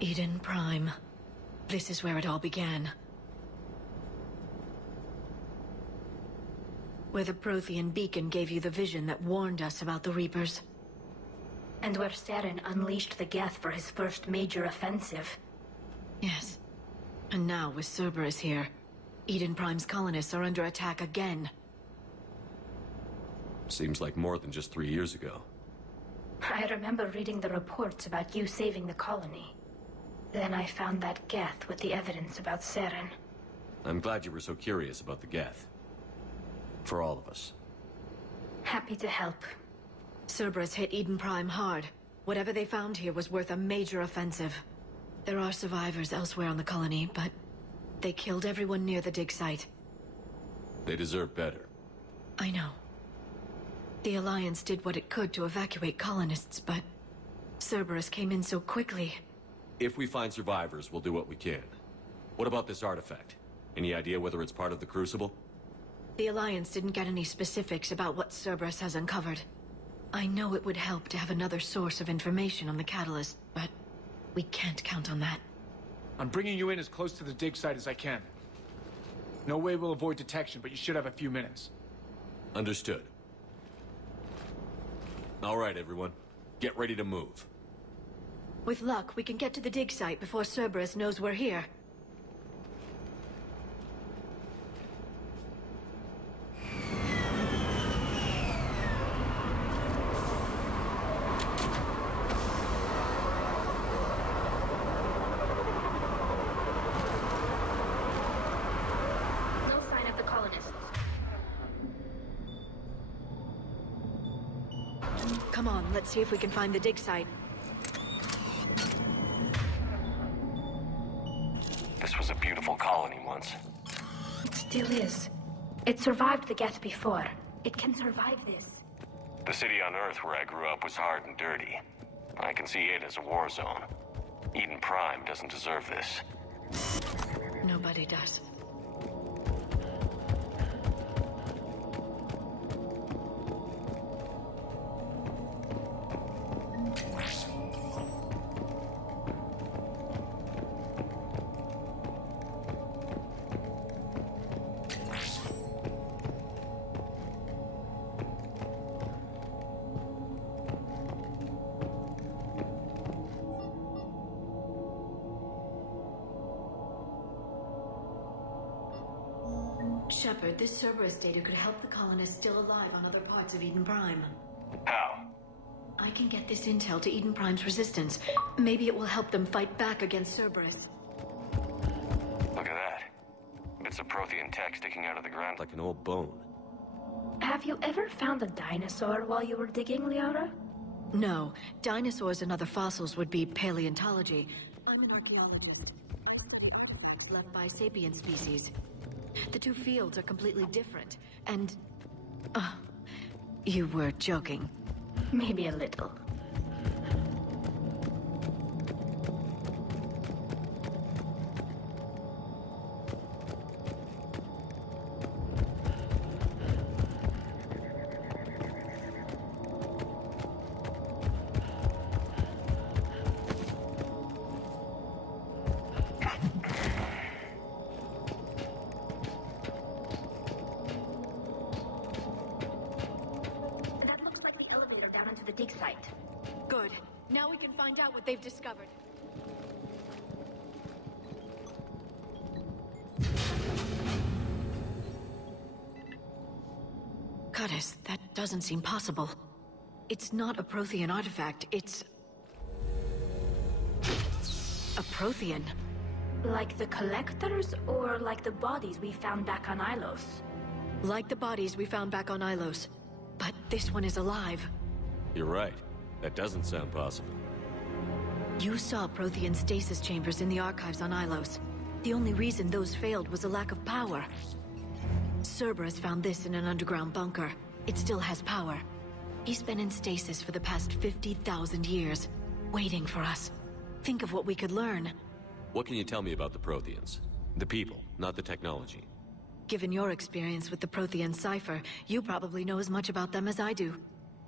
Eden Prime. This is where it all began. Where the Prothean beacon gave you the vision that warned us about the Reapers. And where Saren unleashed the Geth for his first major offensive. Yes. And now, with Cerberus here, Eden Prime's colonists are under attack again. Seems like more than just 3 years ago. I remember reading the reports about you saving the colony. Then I found that Geth with the evidence about Saren. I'm glad you were so curious about the Geth. For all of us. Happy to help. Cerberus hit Eden Prime hard. Whatever they found here was worth a major offensive. There are survivors elsewhere on the colony, but they killed everyone near the dig site. They deserve better. I know. The Alliance did what it could to evacuate colonists, but Cerberus came in so quickly. If we find survivors, we'll do what we can. What about this artifact? Any idea whether it's part of the Crucible? The Alliance didn't get any specifics about what Cerberus has uncovered. I know it would help to have another source of information on the catalyst, but we can't count on that. I'm bringing you in as close to the dig site as I can. No way we'll avoid detection, but you should have a few minutes. Understood. All right, everyone. Get ready to move. With luck, we can get to the dig site before Cerberus knows we're here. No sign of the colonists. Come on, let's see if we can find the dig site. This was a beautiful colony once. It still is. It survived the Geth before. It can survive this. The city on Earth where I grew up was hard and dirty. I can see it as a war zone. Eden Prime doesn't deserve this. Nobody does. Shepard, this Cerberus data could help the colonists still alive on other parts of Eden Prime. How? I can get this intel to Eden Prime's resistance. Maybe it will help them fight back against Cerberus. Look at that. Bits of Prothean tech sticking out of the ground. Like an old bone. Have you ever found a dinosaur while you were digging, Liara? No, dinosaurs and other fossils would be paleontology. I'm an archaeologist. Left by sapient species. The two fields are completely different, and... you were joking. Maybe a little. Dig site. Good. Now we can find out what they've discovered. Goddess, that doesn't seem possible. It's not a Prothean artifact, it's... a Prothean. Like the collectors, or like the bodies we found back on Ilos? Like the bodies we found back on Ilos. But this one is alive. You're right. That doesn't sound possible. You saw Prothean stasis chambers in the archives on Ilos. The only reason those failed was a lack of power. Cerberus found this in an underground bunker. It still has power. He's been in stasis for the past 50,000 years, waiting for us. Think of what we could learn. What can you tell me about the Protheans? The people, not the technology. Given your experience with the Prothean cipher, you probably know as much about them as I do.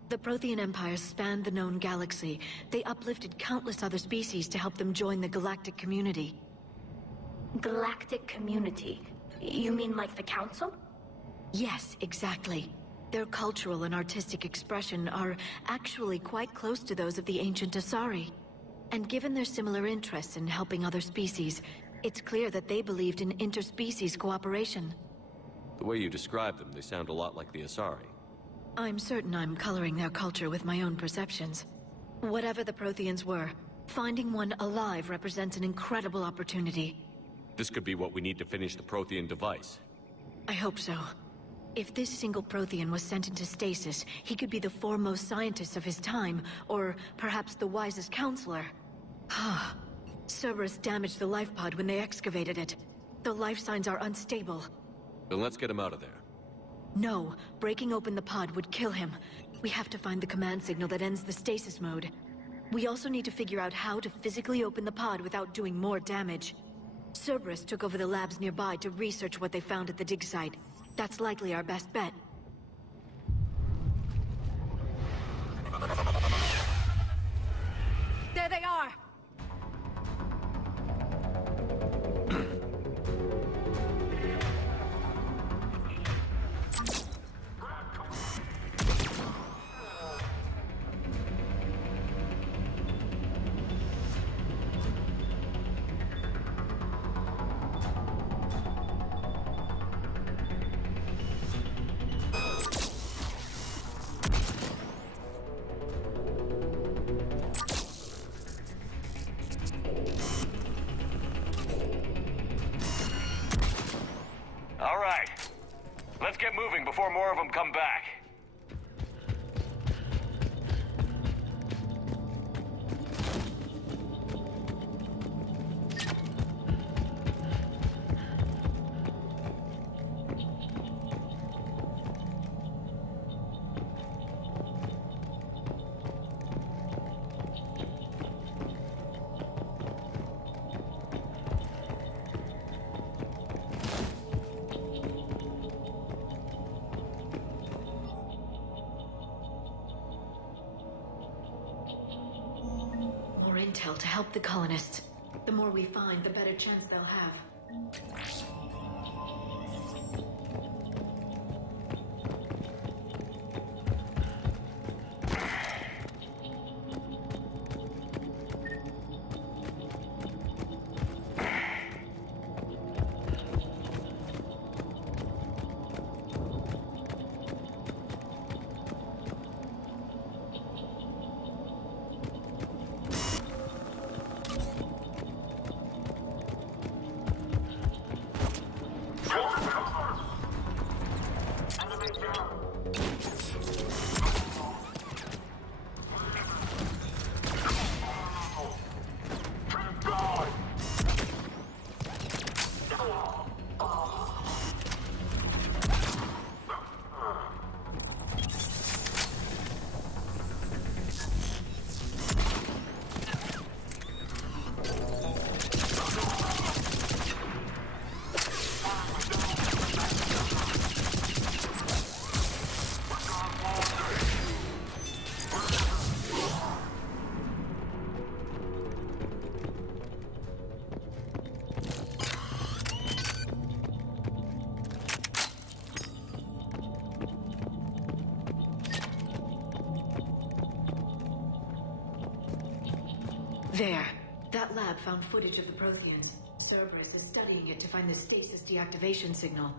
The Prothean Empire spanned the known galaxy. They uplifted countless other species to help them join the galactic community. Galactic community? You mean like the Council? Yes, exactly. Their cultural and artistic expression are actually quite close to those of the ancient Asari. And given their similar interests in helping other species, it's clear that they believed in interspecies cooperation. The way you describe them, they sound a lot like the Asari. I'm certain I'm coloring their culture with my own perceptions. Whatever the Protheans were, finding one alive represents an incredible opportunity. This could be what we need to finish the Prothean device. I hope so. If this single Prothean was sent into stasis, he could be the foremost scientist of his time, or perhaps the wisest counselor. Cerberus damaged the life pod when they excavated it. The life signs are unstable. Then let's get him out of there. No, breaking open the pod would kill him. We have to find the command signal that ends the stasis mode. We also need to figure out how to physically open the pod without doing more damage. Cerberus took over the labs nearby to research what they found at the dig site. That's likely our best bet. There they are! All right. Let's get moving before more of them come back. Intel to help the colonists. The more we find, the better chance they'll have. There. That lab found footage of the Protheans. Cerberus is studying it to find the stasis deactivation signal.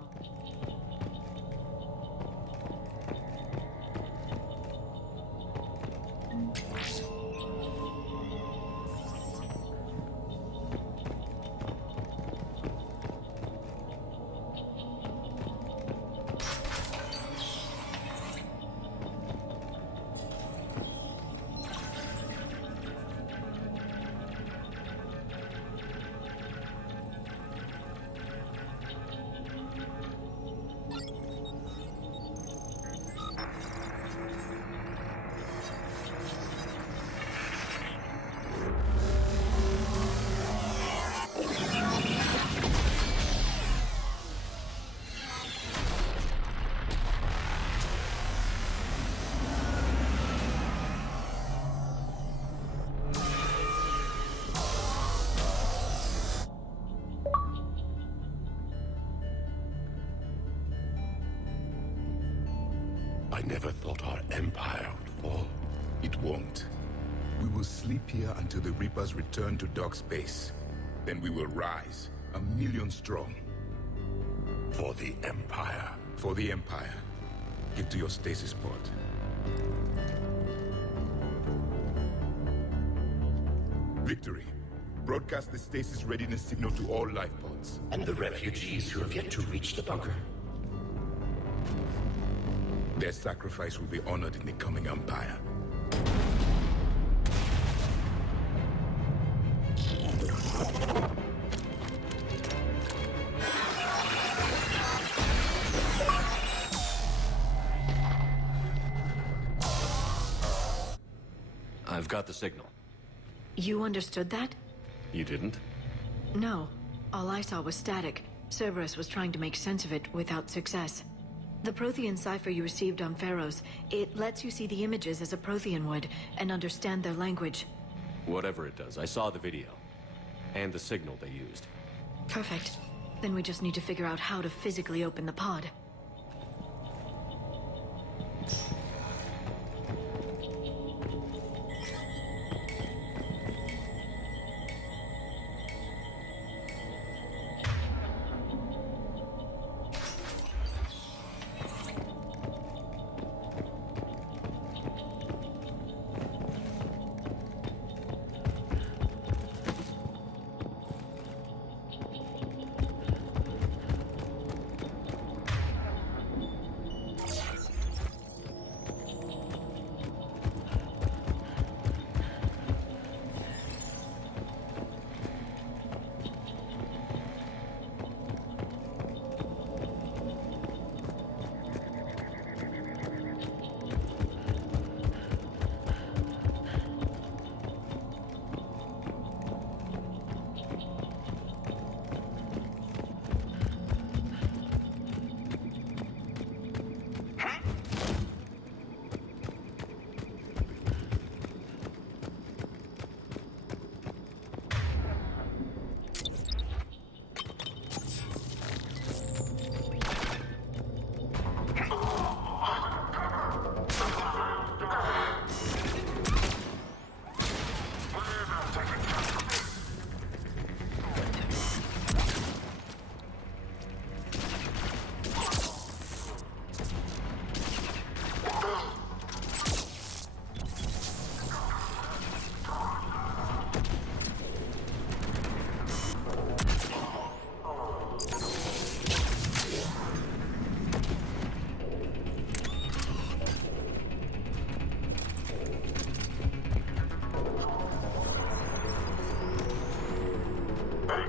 never thought our empire would fall. It won't. We will sleep here until the Reapers return to dark space. Then we will rise, 1,000,000 strong. For the empire. For the empire. Get to your stasis pod. Victory. Broadcast the stasis readiness signal to all life pods. And the refugees who have yet to reach the bunker. Their sacrifice will be honored in the coming empire. I've got the signal. You understood that? You didn't? No. All I saw was static. Cerberus was trying to make sense of it without success. The Prothean cipher you received on Pharaohs, it lets you see the images as a Prothean would, and understand their language. Whatever it does, I saw the video. And the signal they used. Perfect. Then we just need to figure out how to physically open the pod.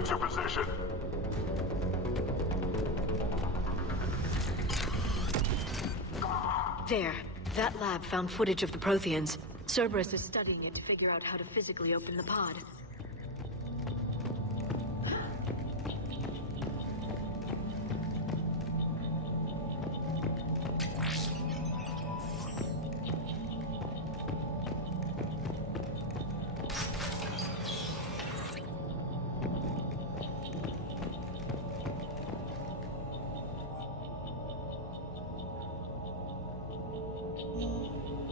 To position. There. That lab found footage of the Protheans. Cerberus is studying it to figure out how to physically open the pod.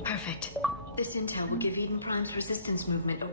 Perfect. This intel will give Eden Prime's resistance movement a...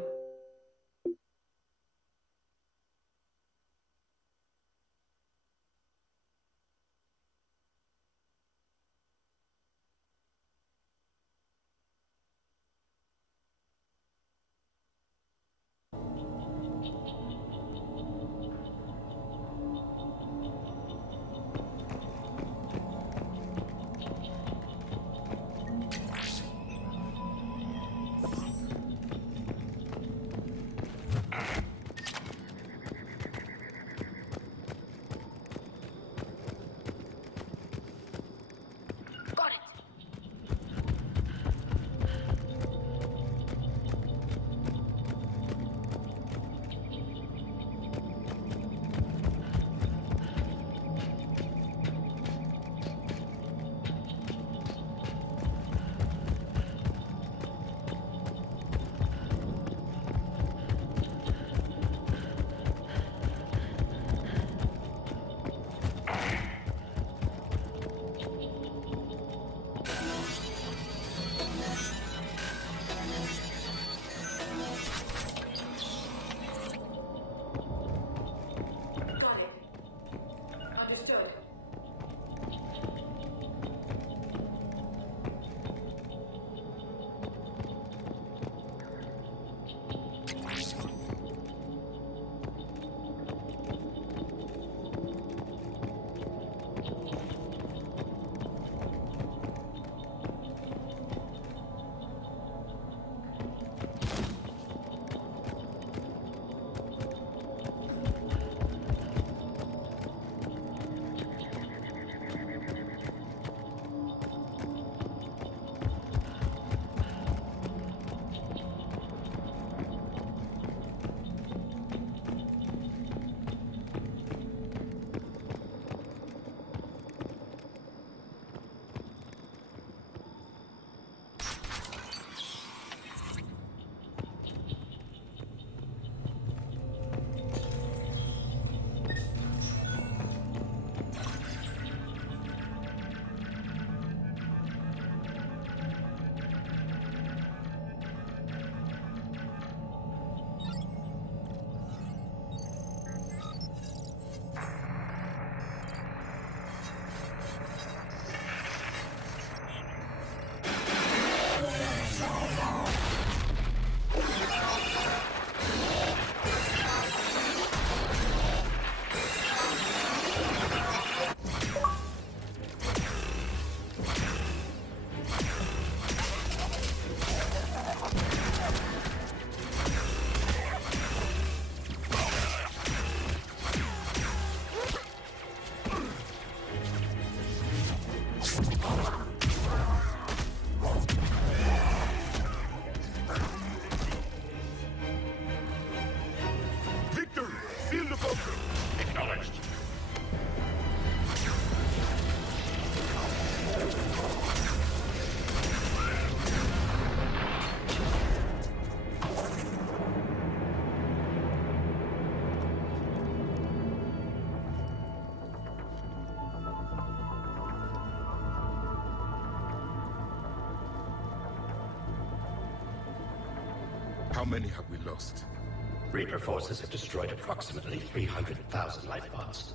bunker. Acknowledged. How many have we lost? Reaper forces have destroyed approximately 300,000 life pods.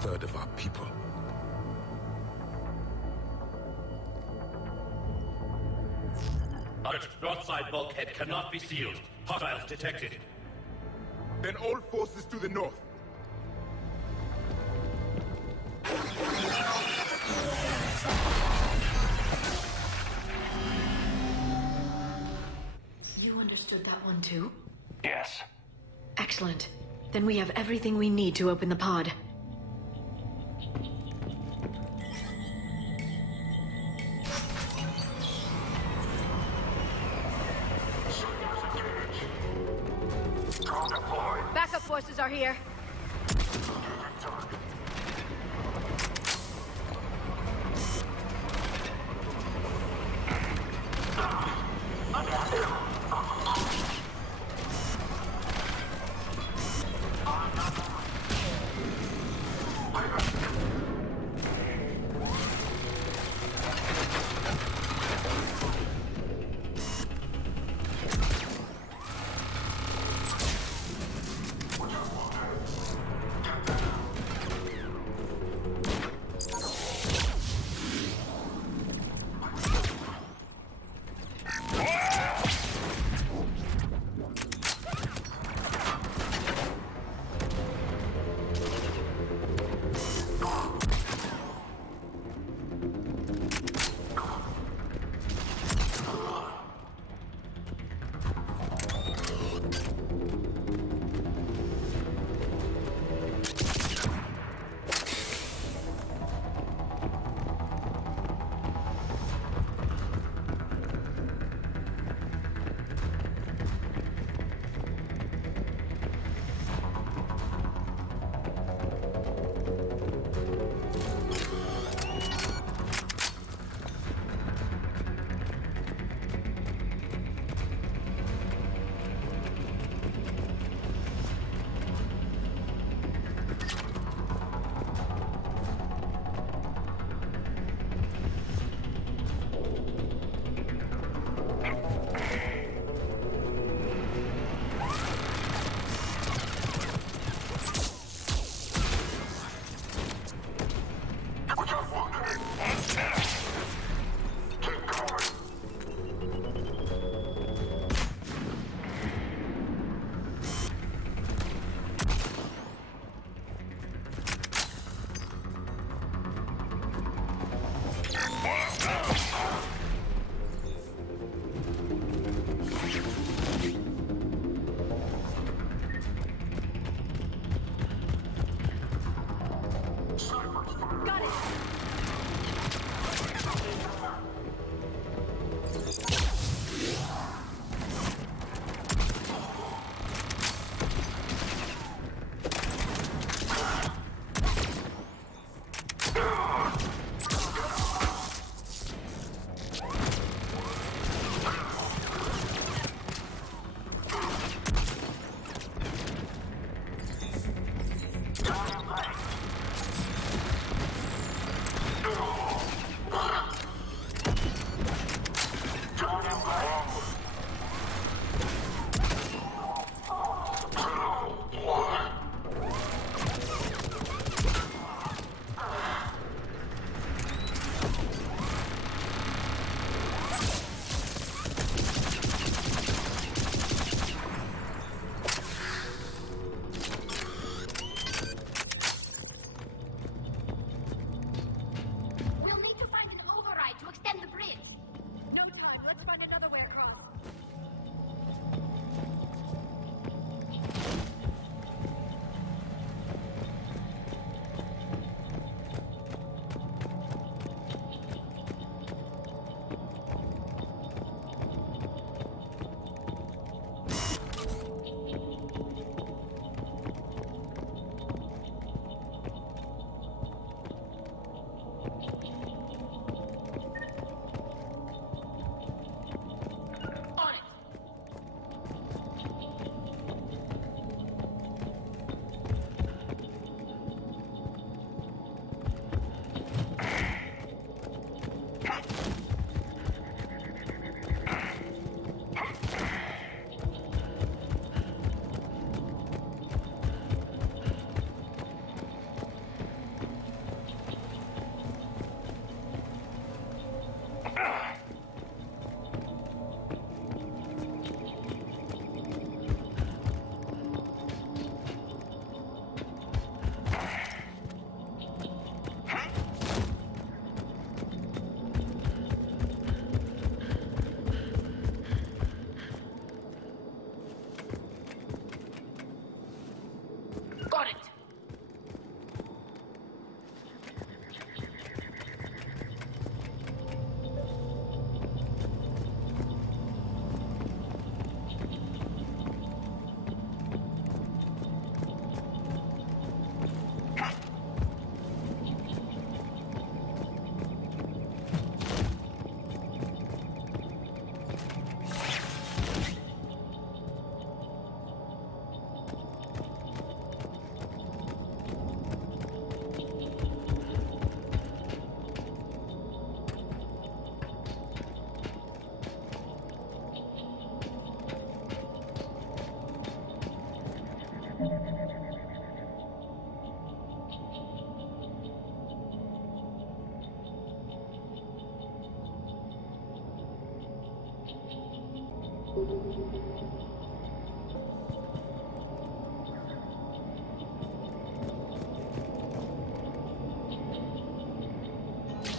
Third of our people. Alert, north side bulkhead cannot be sealed. Hostiles detected. Then all forces to the north. You understood that one too? Yes. Excellent. Then we have everything we need to open the pod. Backup forces are here.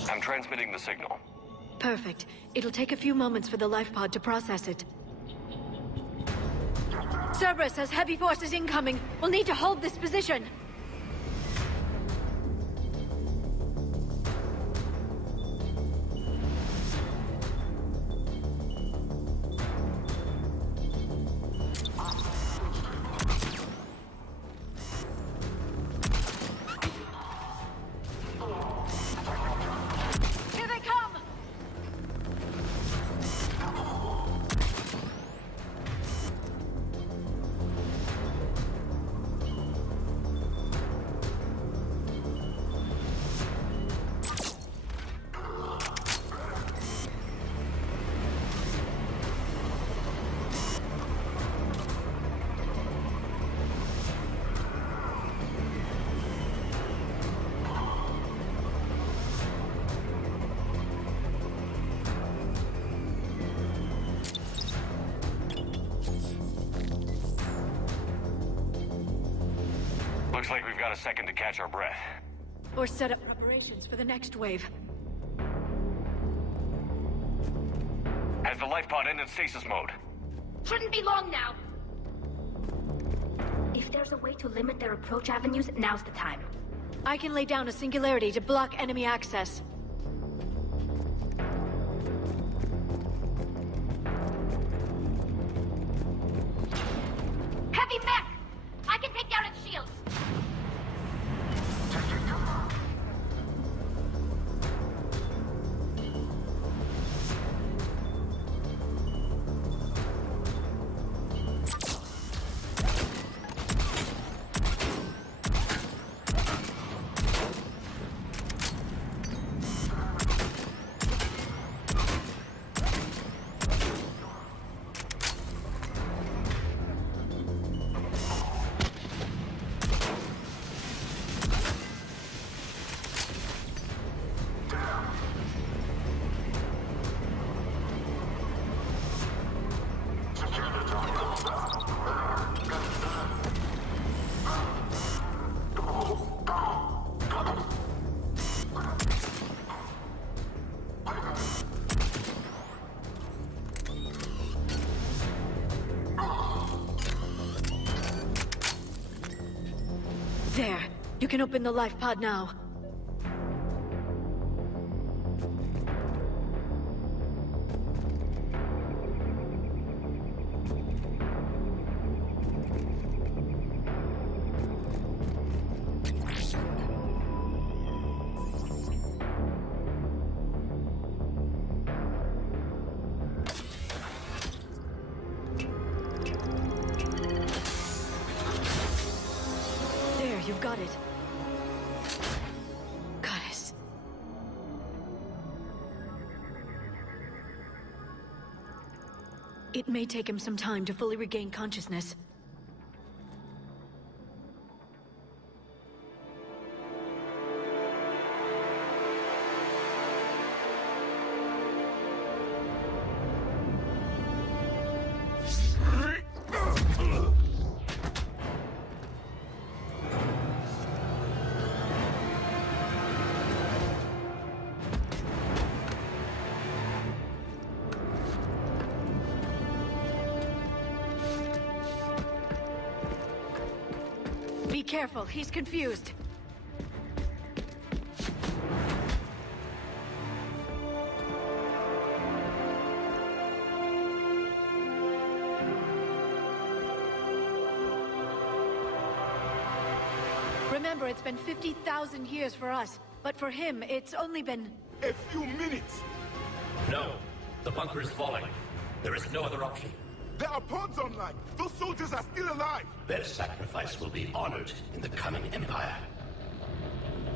I'm transmitting the signal. Perfect. It'll take a few moments for the life pod to process it. Cerberus has heavy forces incoming. We'll need to hold this position. Here they come! Looks like we've got a second to catch our breath. Or set up preparations for the next wave. Has the life pod ended stasis mode? Shouldn't be long now. If there's a way to limit their approach avenues, now's the time. I can lay down a singularity to block enemy access. Heavy mech! I can take down its shields. There. You can open the life pod now. There, you've got it. Goddess. It may take him some time to fully regain consciousness. Be careful, he's confused. Remember, it's been 50,000 years for us, but for him, it's only been... A few minutes! No, the bunker is falling. There is no other option. There are pods online! Those soldiers are still alive! Their sacrifice will be honored in the coming Empire.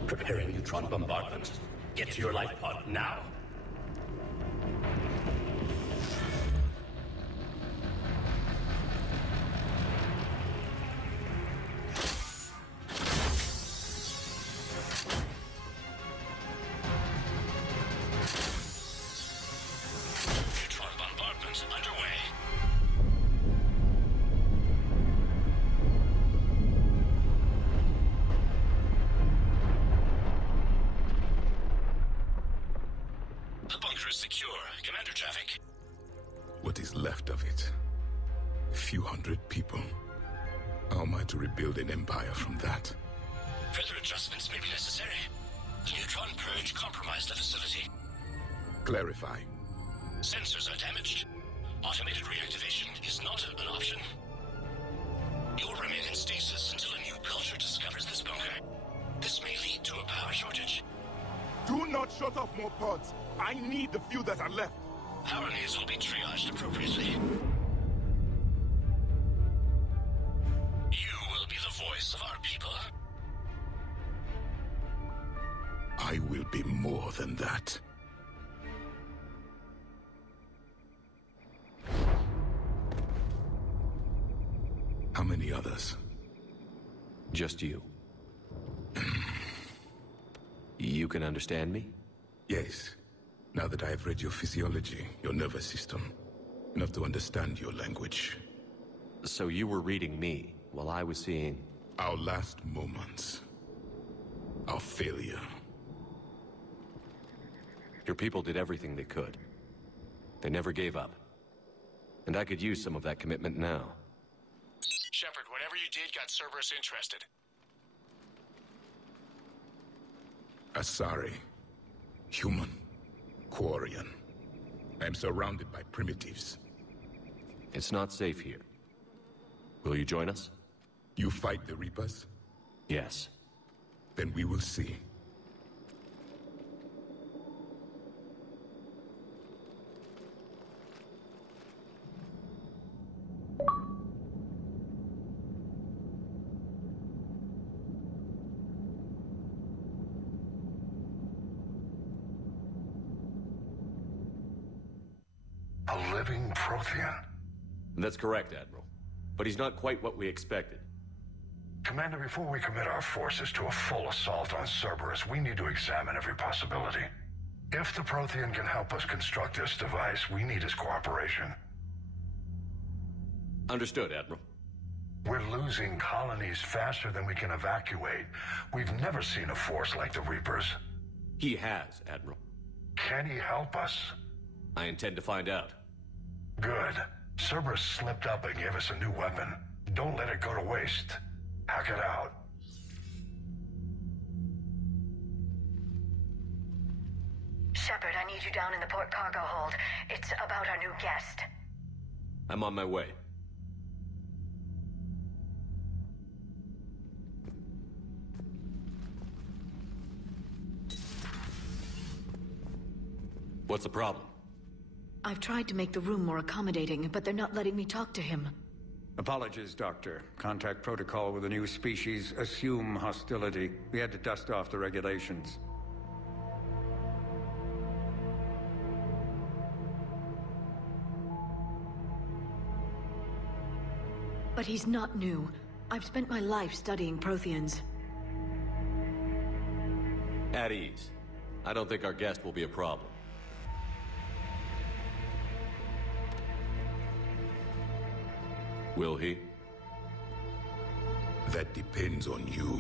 Preparing neutron bombardment. Get to your life pod now. Neutron bombardment underway. perimeter is secure. Commander traffic. What is left of it? A few hundred people. How am I to rebuild an empire from that? Further adjustments may be necessary. The neutron purge compromised the facility. Clarify. Sensors are damaged. Automated reactivation is not an option. You'll remain in stasis until a new culture discovers this bunker. This may lead to a power shortage. Do not shut off more pods. I need the few that are left. Power needs will be triaged appropriately. You will be the voice of our people. I will be more than that. How many others? Just you. You can understand me? Yes. Now that I have read your physiology, your nervous system, enough to understand your language. So you were reading me while I was seeing... Our last moments. Our failure. Your people did everything they could. They never gave up. And I could use some of that commitment now. Shepard, whatever you did got Cerberus interested. Asari. Human. Quarian. I am surrounded by primitives. It's not safe here. Will you join us? You fight the Reapers? Yes. Then we will see. A living Prothean. That's correct, Admiral. But he's not quite what we expected. Commander, before we commit our forces to a full assault on Cerberus, we need to examine every possibility. If the Prothean can help us construct this device, we need his cooperation. Understood, Admiral. We're losing colonies faster than we can evacuate. We've never seen a force like the Reapers. He has, Admiral. Can he help us? I intend to find out. Good. Cerberus slipped up and gave us a new weapon. Don't let it go to waste. Hack it out. Shepard, I need you down in the port cargo hold. It's about our new guest. I'm on my way. What's the problem? I've tried to make the room more accommodating, but they're not letting me talk to him. Apologies, Doctor. Contact protocol with a new species. Assume hostility. We had to dust off the regulations. But he's not new. I've spent my life studying Protheans. At ease. I don't think our guest will be a problem. Will he? That depends on you.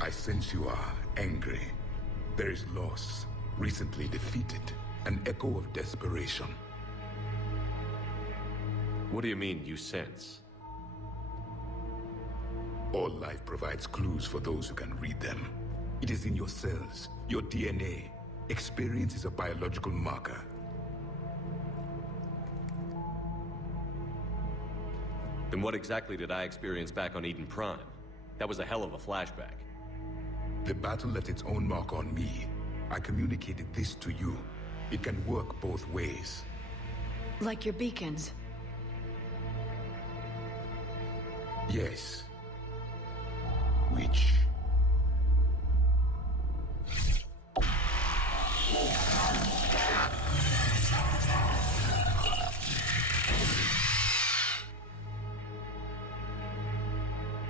I sense you are angry. There is loss, recently defeated, an echo of desperation. What do you mean, you sense? All life provides clues for those who can read them. It is in your cells, your DNA. Experience is a biological marker. Then what exactly did I experience back on Eden Prime? That was a hell of a flashback. The battle left its own mark on me. I communicated this to you. It can work both ways. Like your beacons. Yes. Which?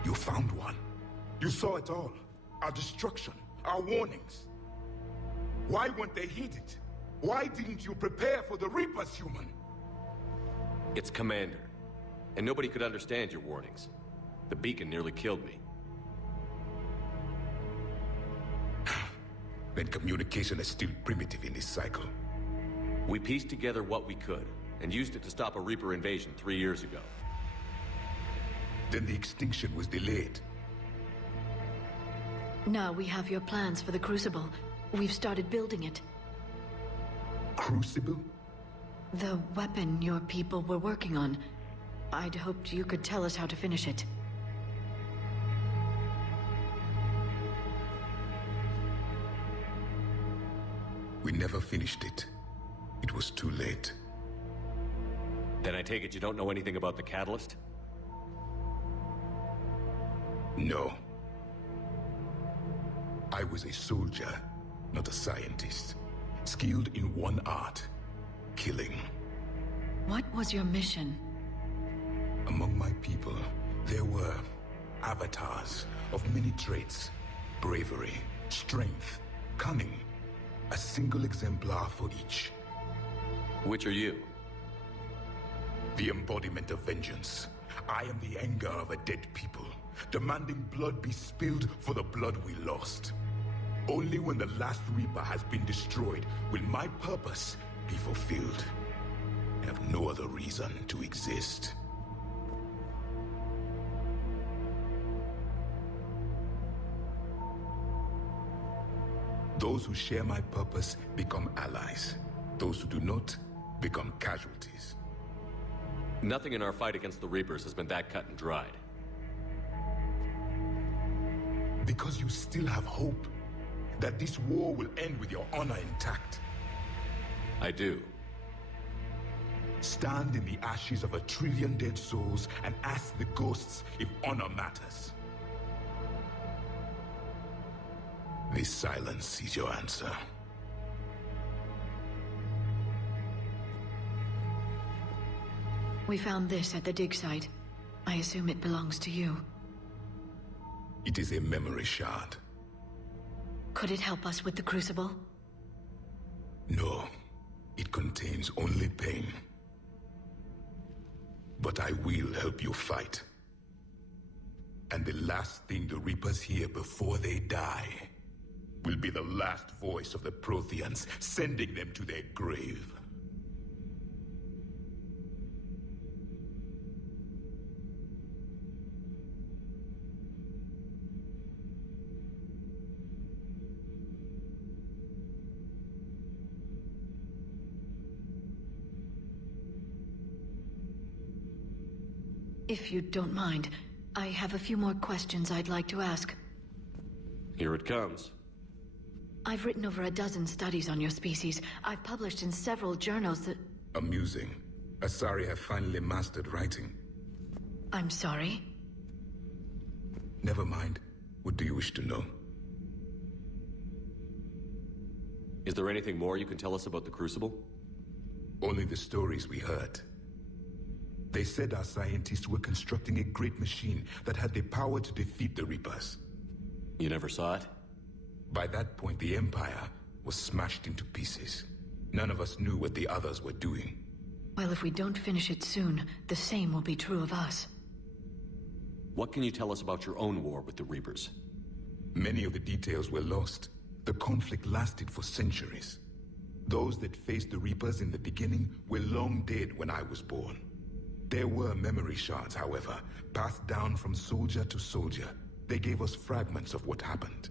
You found one. You saw it all. Our destruction, our warnings. Why weren't they heeded? Why didn't you prepare for the Reapers, human? It's Commander. And nobody could understand your warnings. The beacon nearly killed me. Then communication is still primitive in this cycle. We pieced together what we could, and used it to stop a Reaper invasion 3 years ago. Then the extinction was delayed. Now we have your plans for the Crucible. We've started building it. Crucible? The weapon your people were working on. I'd hoped you could tell us how to finish it. We never finished it. It was too late. Then I take it you don't know anything about the catalyst? No. I was a soldier, not a scientist. Skilled in one art, killing. What was your mission? Among my people, there were avatars of many traits. Bravery, strength, cunning. A single exemplar for each. Which are you? The embodiment of vengeance. I am the anger of a dead people, demanding blood be spilled for the blood we lost. Only when the last Reaper has been destroyed will my purpose be fulfilled. I have no other reason to exist. Those who share my purpose become allies. Those who do not become casualties. Nothing in our fight against the Reapers has been that cut and dried. Because you still have hope that this war will end with your honor intact. I do. Stand in the ashes of 1 trillion dead souls and ask the ghosts if honor matters. This silence is your answer. We found this at the dig site. I assume it belongs to you. It is a memory shard. Could it help us with the Crucible? No. It contains only pain. But I will help you fight. And the last thing the Reapers hear before they die will be the last voice of the Protheans, sending them to their grave. If you don't mind, I have a few more questions I'd like to ask. Here it comes. I've written over a dozen studies on your species. I've published in several journals that... Amusing. Asari have finally mastered writing. I'm sorry? Never mind. What do you wish to know? Is there anything more you can tell us about the Crucible? Only the stories we heard. They said our scientists were constructing a great machine that had the power to defeat the Reapers. You never saw it? By that point, the Empire was smashed into pieces. None of us knew what the others were doing. Well, if we don't finish it soon, the same will be true of us. What can you tell us about your own war with the Reapers? Many of the details were lost. The conflict lasted for centuries. Those that faced the Reapers in the beginning were long dead when I was born. There were memory shards, however, passed down from soldier to soldier. They gave us fragments of what happened.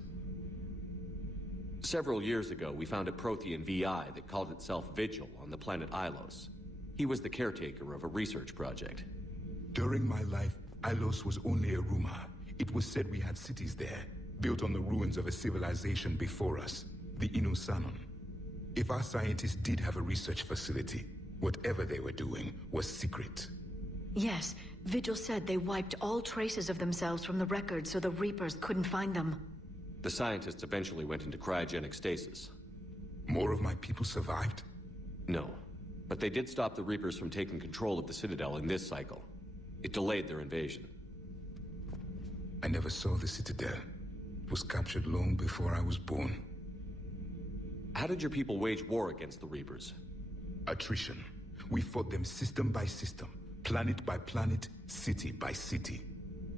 Several years ago, we found a Prothean VI that called itself Vigil on the planet Ilos. He was the caretaker of a research project. During my life, Ilos was only a rumor. It was said we had cities there, built on the ruins of a civilization before us, the Inusanon. If our scientists did have a research facility, whatever they were doing was secret. Yes, Vigil said they wiped all traces of themselves from the records so the Reapers couldn't find them. The scientists eventually went into cryogenic stasis. More of my people survived? No, but they did stop the Reapers from taking control of the Citadel in this cycle. It delayed their invasion. I never saw the Citadel. It was captured long before I was born. How did your people wage war against the Reapers? Attrition. We fought them system by system, planet by planet, city by city.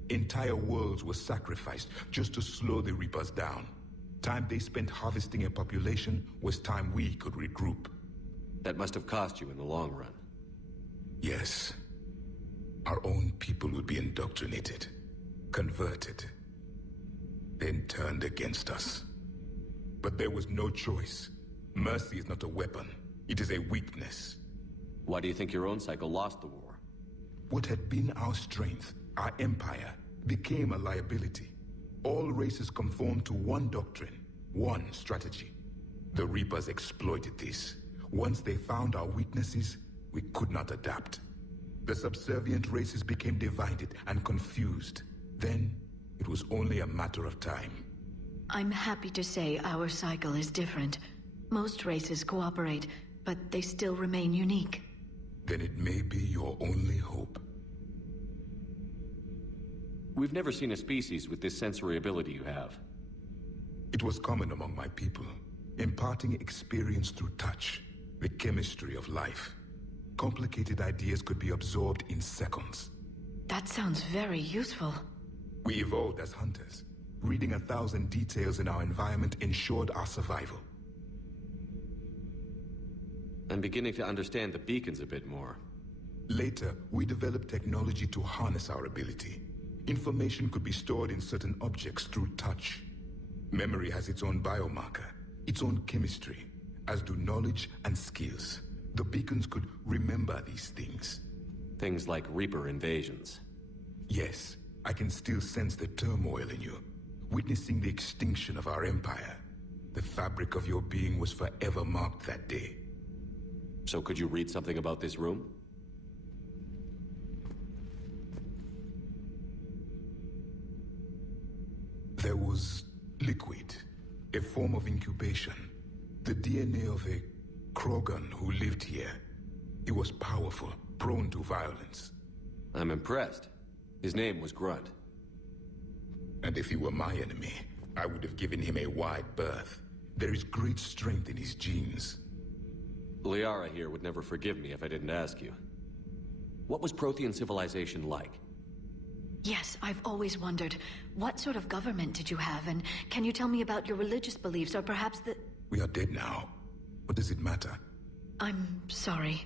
Entire worlds were sacrificed just to slow the Reapers down. Time they spent harvesting a population was time we could regroup. That must have cost you in the long run. Yes. Our own people would be indoctrinated, converted, then turned against us. But there was no choice. Mercy is not a weapon. It is a weakness. Why do you think your own cycle lost the war? What had been our strength, our empire, became a liability. All races conformed to one doctrine, one strategy. The Reapers exploited this. Once they found our weaknesses, we could not adapt. The subservient races became divided and confused. Then, it was only a matter of time. I'm happy to say our cycle is different. Most races cooperate, but they still remain unique. Then it may be your only hope. We've never seen a species with this sensory ability you have. It was common among my people, imparting experience through touch, the chemistry of life. Complicated ideas could be absorbed in seconds. That sounds very useful. We evolved as hunters. Reading 1,000 details in our environment ensured our survival. I'm beginning to understand the beacons a bit more. Later, we developed technology to harness our ability. Information could be stored in certain objects through touch. Memory has its own biomarker, its own chemistry, as do knowledge and skills. The beacons could remember these things. Things like Reaper invasions. Yes, I can still sense the turmoil in you. Witnessing the extinction of our empire. The fabric of your being was forever marked that day. So could you read something about this room? There was liquid, a form of incubation. The DNA of a Krogan who lived here. He was powerful, prone to violence. I'm impressed. His name was Grunt. And if he were my enemy, I would have given him a wide berth. There is great strength in his genes. Liara here would never forgive me if I didn't ask you. What was Prothean civilization like? Yes, I've always wondered, what sort of government did you have, and can you tell me about your religious beliefs, or perhaps the... We are dead now. What does it matter? I'm sorry.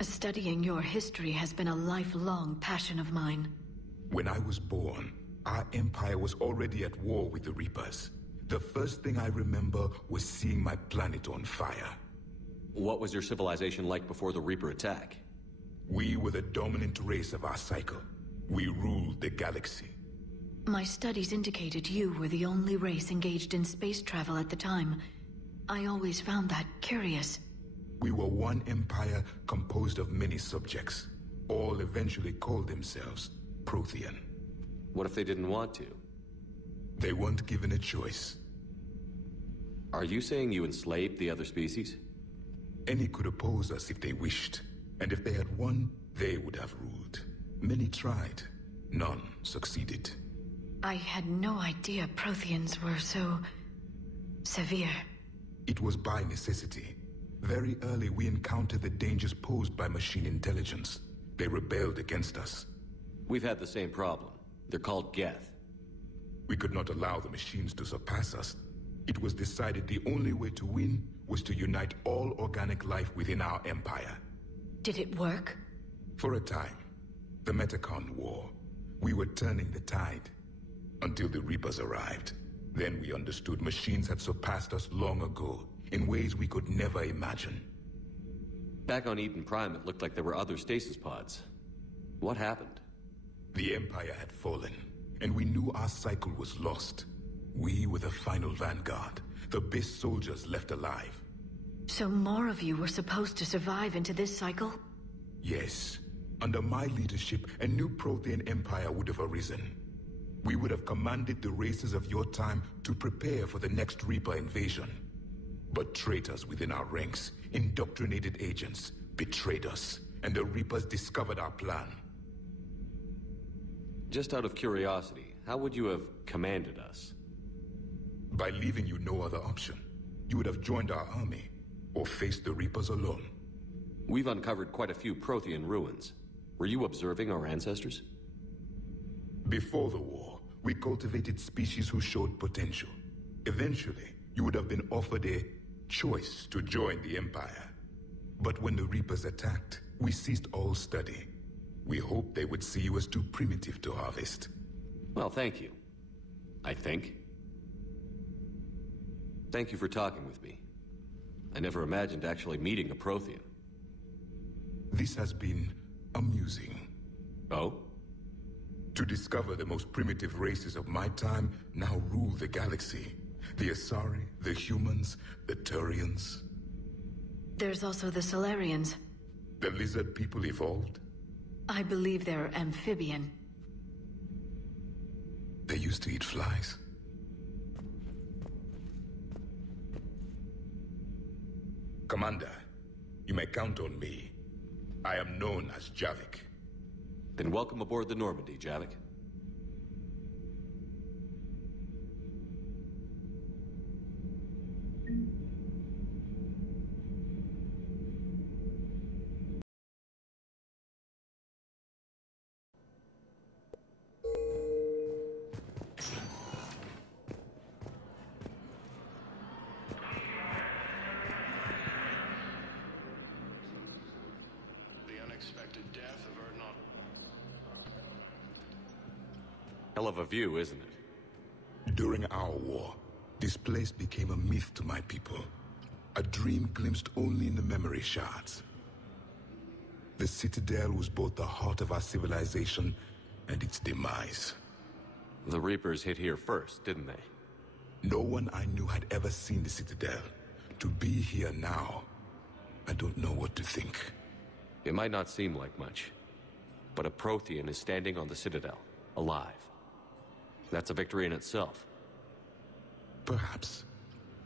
Studying your history has been a lifelong passion of mine. When I was born, our empire was already at war with the Reapers. The first thing I remember was seeing my planet on fire. What was your civilization like before the Reaper attack? We were the dominant race of our cycle. We ruled the galaxy. My studies indicated you were the only race engaged in space travel at the time. I always found that curious. We were one empire composed of many subjects. All eventually called themselves Prothean. What if they didn't want to? They weren't given a choice. Are you saying you enslaved the other species? Any could oppose us if they wished. And if they had won, they would have ruled. Many tried. None succeeded. I had no idea Protheans were so... severe. It was by necessity. Very early we encountered the dangers posed by machine intelligence. They rebelled against us. We've had the same problem. They're called Geth. We could not allow the machines to surpass us. It was decided the only way to win was to unite all organic life within our empire. Did it work? For a time. The Metacon War. We were turning the tide. Until the Reapers arrived. Then we understood machines had surpassed us long ago, in ways we could never imagine. Back on Eden Prime, it looked like there were other stasis pods. What happened? The Empire had fallen, and we knew our cycle was lost. We were the final vanguard, the best soldiers left alive. So more of you were supposed to survive into this cycle? Yes. Under my leadership, a new Prothean empire would have arisen. We would have commanded the races of your time to prepare for the next Reaper invasion. But traitors within our ranks, indoctrinated agents, betrayed us, and the Reapers discovered our plan. Just out of curiosity, how would you have commanded us? By leaving you no other option. You would have joined our army, or faced the Reapers alone. We've uncovered quite a few Prothean ruins. Were you observing our ancestors? Before the war, we cultivated species who showed potential. Eventually, you would have been offered a choice to join the Empire. But when the Reapers attacked, we ceased all study. We hoped they would see you as too primitive to harvest. Well, thank you. I think. Thank you for talking with me. I never imagined actually meeting a Prothean. This has been amusing. Oh? To discover the most primitive races of my time now rule the galaxy. The Asari, the humans, the Turians. There's also the Solarians. The lizard people evolved? I believe they're amphibian. They used to eat flies. Commander, you may count on me. I am known as Javik. Then welcome aboard the Normandy, Javik. Hell of a view, isn't it? During our war, this place became a myth to my people. A dream glimpsed only in the memory shards. The Citadel was both the heart of our civilization and its demise. The Reapers hit here first, didn't they? No one I knew had ever seen the Citadel. To be here now, I don't know what to think. It might not seem like much, but a Prothean is standing on the Citadel, alive. That's a victory in itself. Perhaps.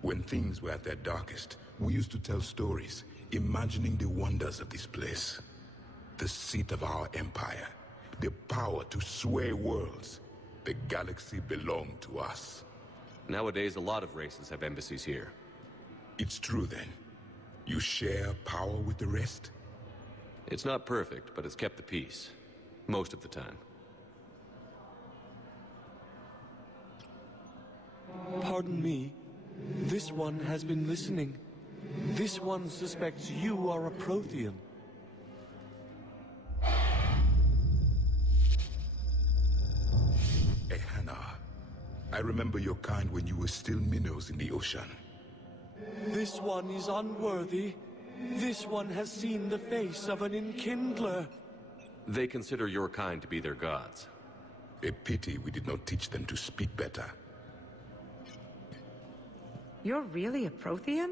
When things were at their darkest, we used to tell stories, imagining the wonders of this place. The seat of our empire, the power to sway worlds. The galaxy belonged to us. Nowadays, a lot of races have embassies here. It's true then. You share power with the rest? It's not perfect, but it's kept the peace. Most of the time. Pardon me. This one has been listening. This one suspects you are a Prothean. Hannah, I remember your kind when you were still minnows in the ocean. This one is unworthy. This one has seen the face of an enkindler. They consider your kind to be their gods. A pity we did not teach them to speak better. You're really a Prothean?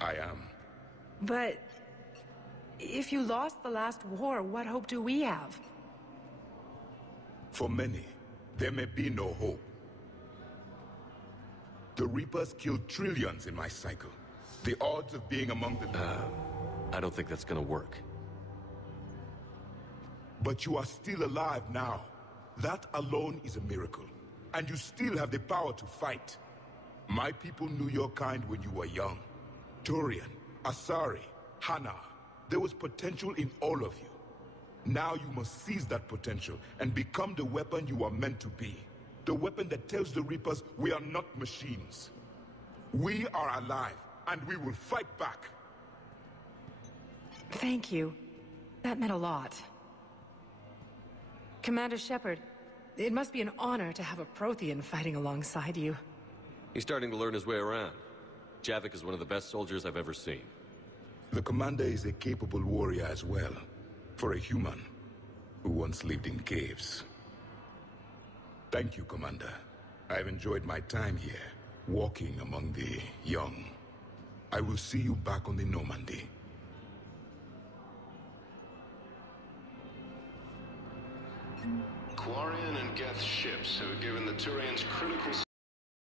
I am. But if you lost the last war, what hope do we have? For many, there may be no hope. The Reapers killed trillions in my cycle. The odds of being among the... I don't think that's gonna work. But you are still alive now. That alone is a miracle. And you still have the power to fight. My people knew your kind when you were young. Turian, Asari, Hana. There was potential in all of you. Now you must seize that potential and become the weapon you are meant to be. The weapon that tells the Reapers we are not machines. We are alive, and we will fight back. Thank you. That meant a lot. Commander Shepard, it must be an honor to have a Prothean fighting alongside you. He's starting to learn his way around. Javik is one of the best soldiers I've ever seen. The commander is a capable warrior as well. For a human who once lived in caves. Thank you, Commander. I've enjoyed my time here, walking among the young. I will see you back on the Normandy. Quarian and Geth's ships have given the Turians critical